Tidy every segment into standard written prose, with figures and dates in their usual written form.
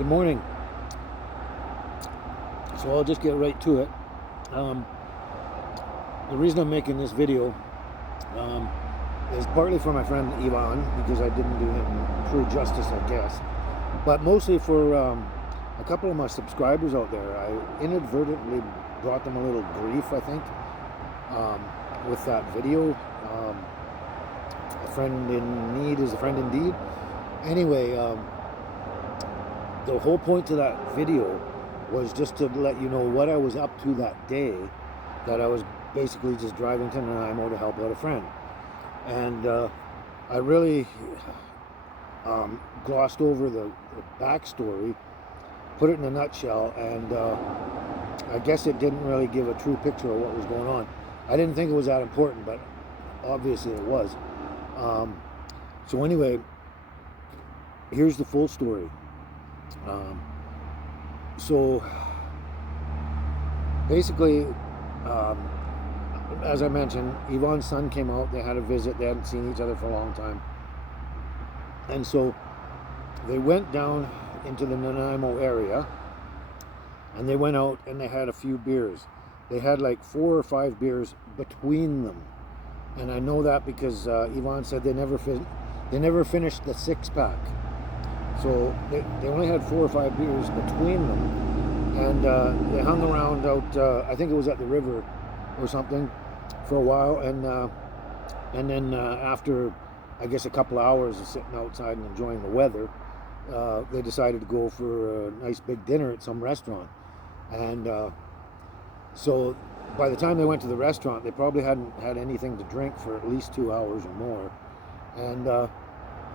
Good morning. So I'll just get right to it. Um, the reason I'm making this video um, is partly for my friend Ivan, because I didn't do him true justice, I guess, but mostly for a couple of my subscribers out there. I inadvertently brought them a little grief, I think, with that video. A friend in need is a friend indeed. Anyway, the whole point to that video was just to let you know what I was up to that day, that I was basically just driving to Nanaimo to help out a friend. And I really glossed over the backstory, put it in a nutshell, and I guess it didn't really give a true picture of what was going on. I didn't think it was that important, but obviously it was. So anyway, here's the full story. So basically, as I mentioned, Yvonne's son came out. They had a visit. They hadn't seen each other for a long time. And so they went down into the Nanaimo area, and they went out and they had a few beers. They had like 4 or 5 beers between them. And I know that because Yvonne said they never finished the 6-pack. So they only had 4 or 5 beers between them, and they hung around out. I think it was at the river or something for a while, and then after I guess a couple hours of sitting outside and enjoying the weather, they decided to go for a nice big dinner at some restaurant. And so by the time they went to the restaurant, they probably hadn't had anything to drink for at least 2 hours or more, and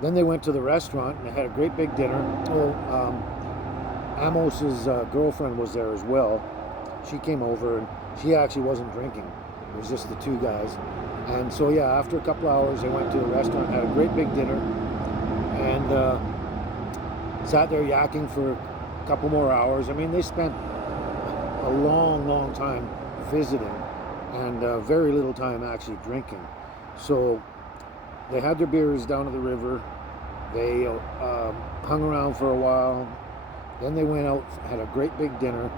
then they went to the restaurant and they had a great big dinner. Amos's girlfriend was there as well. She came over and she actually wasn't drinking. It was just the 2 guys. And so yeah, after a couple hours, they went to the restaurant, had a great big dinner, and sat there yakking for a couple more hours. I mean, they spent a long time visiting and very little time actually drinking. So they had their beers down at the river. They hung around for a while. Then they went out, had a great big dinner,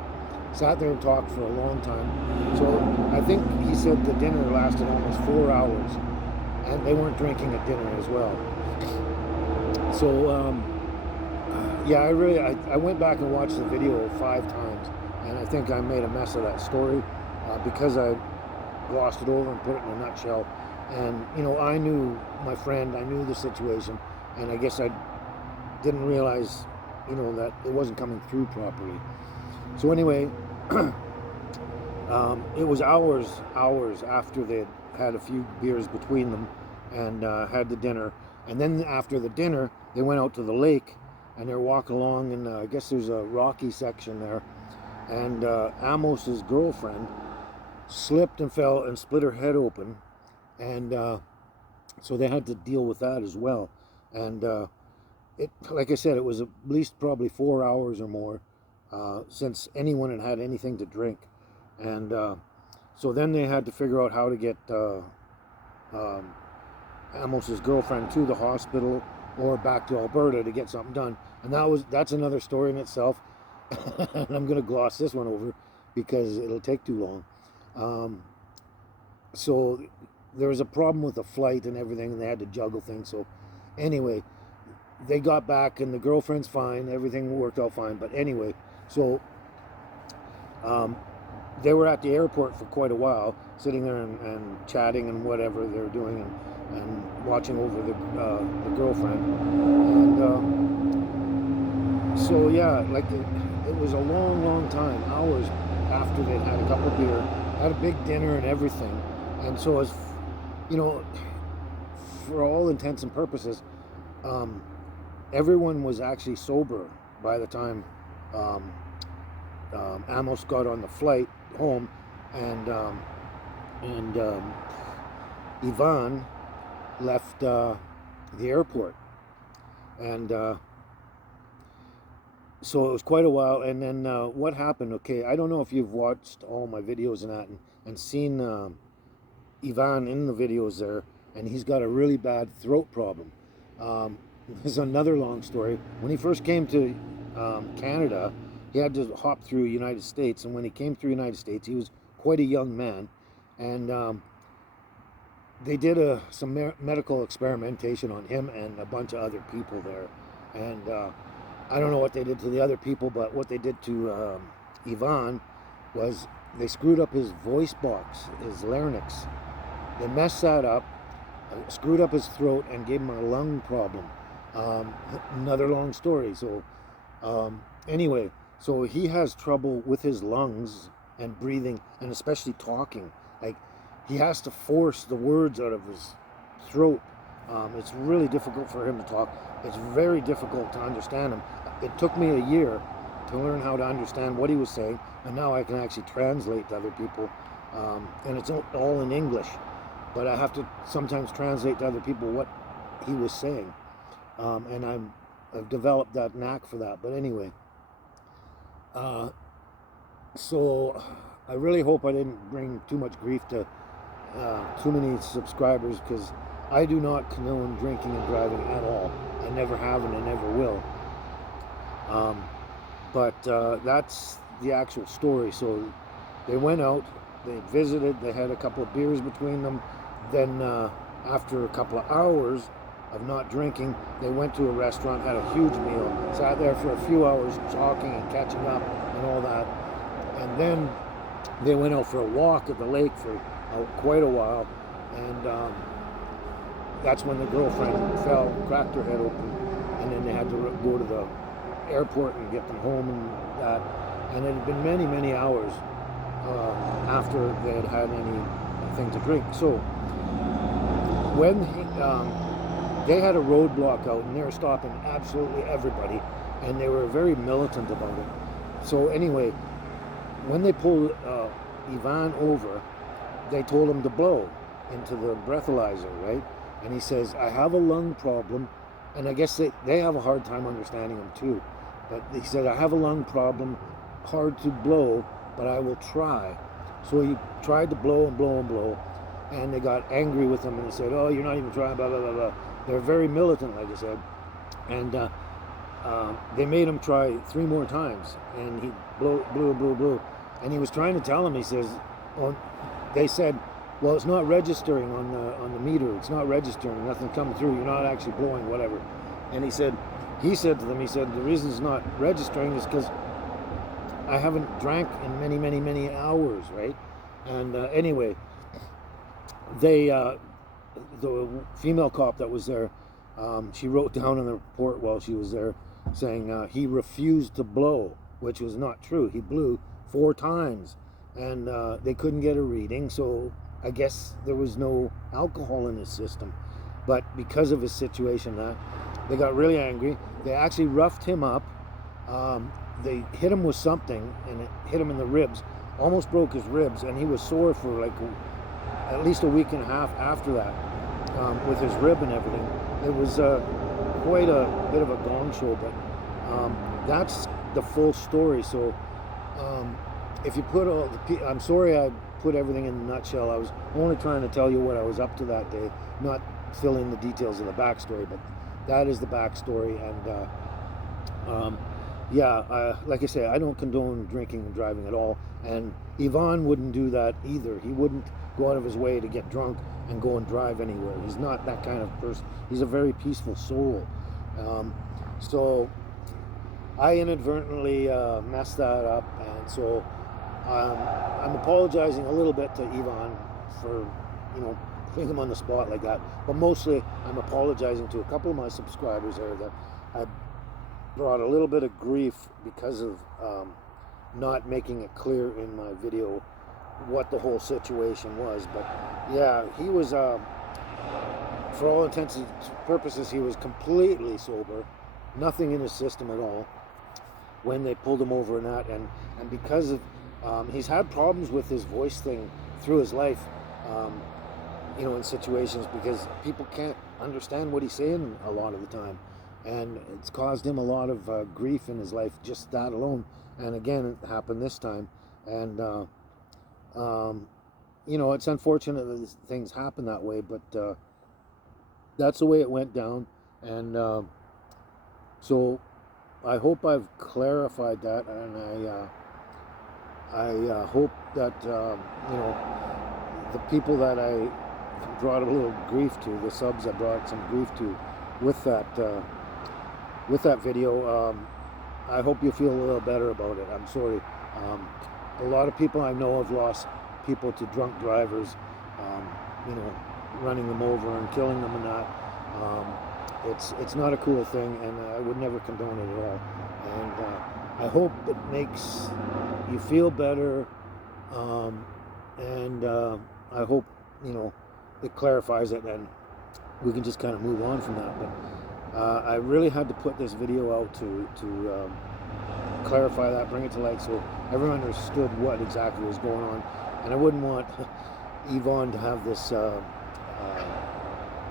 sat there and talked for a long time. So I think he said the dinner lasted almost 4 hours, and they weren't drinking at dinner as well. So yeah, I went back and watched the video 5 times, and I think I made a mess of that story because I glossed it over and put it in a nutshell. And, you know, I knew my friend, I knew the situation, and I guess I didn't realize, you know, that it wasn't coming through properly. So anyway, it was hours after they had a few beers between them and had the dinner. And then after the dinner, they went out to the lake, and they're walking along, and I guess there's a rocky section there. And Amos's girlfriend slipped and fell and split her head open. And so they had to deal with that as well. And it, like I said, it was at least probably 4 hours or more since anyone had had anything to drink. And so then they had to figure out how to get Amos's girlfriend to the hospital or back to Alberta to get something done. And that's another story in itself. And I'm going to gloss this one over because it'll take too long. So there was a problem with the flight and everything, and they had to juggle things. So anyway, they got back, and the girlfriend's fine. Everything worked out fine. But anyway, so they were at the airport for quite a while, sitting there and chatting and whatever they were doing, and watching over the girlfriend. And so yeah, like it was a long time, hours after they'd had a couple of beer, had a big dinner and everything. And so as you know, for all intents and purposes, everyone was actually sober by the time Amos got on the flight home, and Yvonne left the airport. And so it was quite a while. And then what happened, okay, I don't know if you've watched all my videos and that, and seen Ivan in the videos there, and he's got a really bad throat problem. This is another long story. When he first came to Canada, he had to hop through United States. And when he came through United States, he was quite a young man. And they did some medical experimentation on him and a bunch of other people there. And I don't know what they did to the other people, but what they did to Ivan was they screwed up his voice box, his larynx. They messed that up, screwed up his throat, and gave him a lung problem. Another long story. So anyway, so he has trouble with his lungs and breathing, and especially talking. Like, he has to force the words out of his throat. It's really difficult for him to talk. It's very difficult to understand him. It took me a year to learn how to understand what he was saying, and now I can actually translate to other people. And it's all in English, but I have to sometimes translate to other people what he was saying. And I've developed that knack for that. But anyway, so I really hope I didn't bring too much grief to too many subscribers, because I do not condone drinking and driving at all. I never have, and I never will. But that's the actual story. So they went out, they visited, they had a couple of beers between them. Then after a couple of hours of not drinking, they went to a restaurant, had a huge meal, sat there for a few hours talking and catching up and all that. And then they went out for a walk at the lake for quite a while. And that's when the girlfriend fell, cracked her head open, and then they had to go to the airport and get them home and that. And it had been many, many hours after they had had anything to drink. So when they had a roadblock out, and they were stopping absolutely everybody, and they were very militant about it. So anyway, when they pulled Ivan over, they told him to blow into the breathalyzer, right? And he says, I have a lung problem. And I guess they have a hard time understanding him too. But he said, I have a lung problem, hard to blow, but I will try. So he tried to blow and blow and blow. And they got angry with him, and they said, oh, you're not even trying, blah, blah, blah, blah. They're very militant, like I said. And they made him try 3 more times. And he blew. And he was trying to tell him, he says, they said, well, it's not registering on the meter. It's not registering. Nothing coming through. You're not actually blowing, whatever. And he said to them, the reason it's not registering is because I haven't drank in many, many, many hours, right? And anyway, the female cop that was there, she wrote down in the report while she was there, saying he refused to blow, which was not true. He blew 4 times, and they couldn't get a reading, so I guess there was no alcohol in his system. But because of his situation, they got really angry. They actually roughed him up. They hit him with something, and it hit him in the ribs, almost broke his ribs, and he was sore for like at least a week and a half after that, with his rib and everything. It was quite a bit of a gong show, but that's the full story. So if you put all I'm sorry I put everything in a nutshell. I was only trying to tell you what I was up to that day, not fill in the details of the backstory, but that is the backstory. And like I say, I don't condone drinking and driving at all, and Ivan wouldn't do that either. He wouldn't go out of his way to get drunk and go and drive anywhere. He's not that kind of person. He's a very peaceful soul. So I inadvertently messed that up, and so I'm apologizing a little bit to Ivan for, putting him on the spot like that. But mostly I'm apologizing to a couple of my subscribers there that I brought a little bit of grief because of not making it clear in my video what the whole situation was. But yeah, he was, for all intents and purposes, he was completely sober, nothing in his system at all when they pulled him over and that. And because of he's had problems with his voice thing through his life, in situations, because people can't understand what he's saying a lot of the time, and it's caused him a lot of grief in his life, just that alone. And again, it happened this time. And it's unfortunate that things happen that way, but that's the way it went down. And so I hope I've clarified that, and I hope that you know, the people that I brought a little grief to, the subs I brought some grief to with that video. I hope you feel a little better about it. I'm sorry. A lot of people I know have lost people to drunk drivers, you know, running them over and killing them and that. It's not a cool thing, and I would never condone it at all. And I hope it makes you feel better, and I hope, you know, it clarifies it, and we can just kind of move on from that. But I really had to put this video out to clarify that, bring it to light, so everyone understood what exactly was going on. And I wouldn't want Yvonne to have this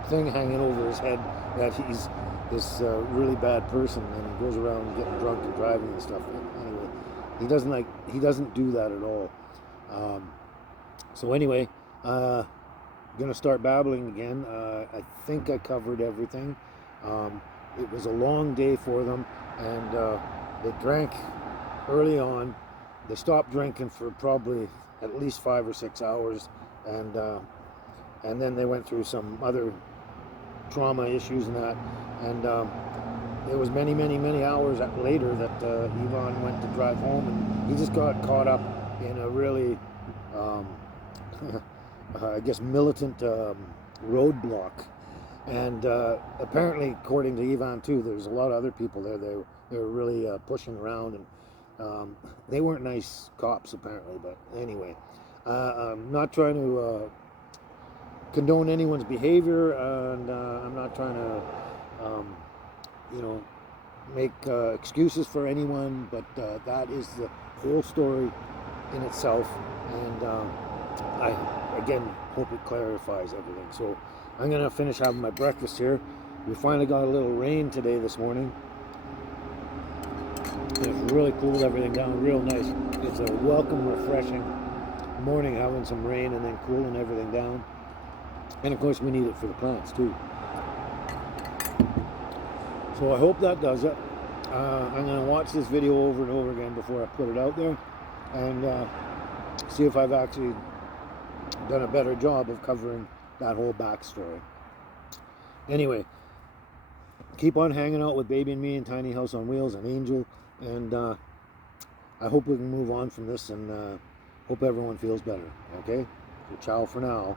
thing hanging over his head that he's this really bad person and he goes around getting drunk and driving and stuff. Anyway, he doesn't do that at all. So anyway, gonna start babbling again. I think I covered everything. It was a long day for them, and they drank early on. They stopped drinking for probably at least 5 or 6 hours, and then they went through some other trauma issues and that, and it was many hours later that Yvonne went to drive home, and he just got caught up in a really I guess militant roadblock. And apparently, according to Yvonne too, there's a lot of other people there. They were really pushing around, and they weren't nice cops apparently. But anyway, I'm not trying to condone anyone's behavior, and I'm not trying to, you know, make excuses for anyone. But that is the whole story in itself, and I again hope it clarifies everything. So I'm gonna finish having my breakfast here. We finally got a little rain today this morning. It's really cooled everything down real nice. It's a welcome, refreshing morning, having some rain and then cooling everything down. And of course we need it for the plants too. So I hope that does it. I'm gonna watch this video over and over again before I put it out there, and see if I've actually done a better job of covering that whole backstory. Anyway, keep on hanging out with Baby and me and Tiny House on Wheels and Angel, and I hope we can move on from this, and hope everyone feels better. Okay, so ciao for now.